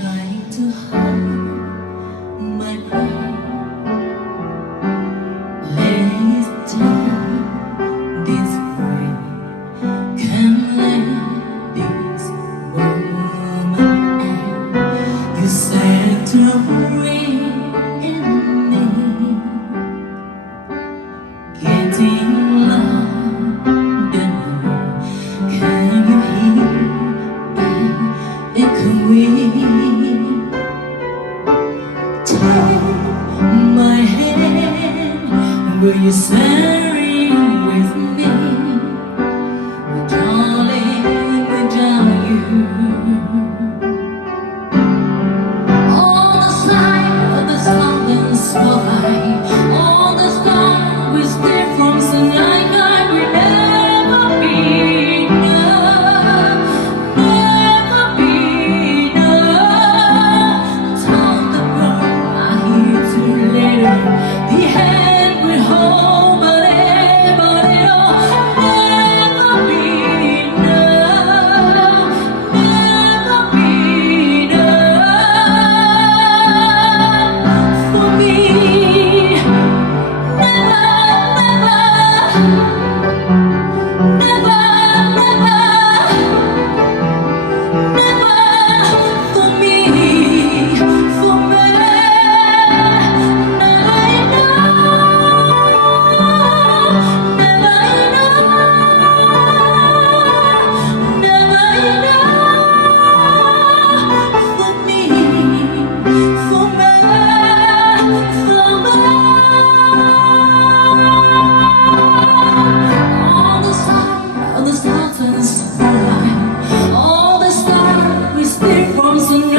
trying to hide my pain. Lay it down this way. Can't let this moment end. You set a ring in me, getting louder. Can you hear it echoing? Take my hand, will you staring with me? Darling, without you, on the side of the southern sky, on the sky we stay from tonight. I will never be enough, never be enough. Tell the world I'm here to later. The hand will hold, but ever it'll never be enough, never be enough for me. Never, never, never, never for me, for me. Never enough, never enough, never enough for me, for me, for me. On the side of the southern sky, all the stars we stay from tonight.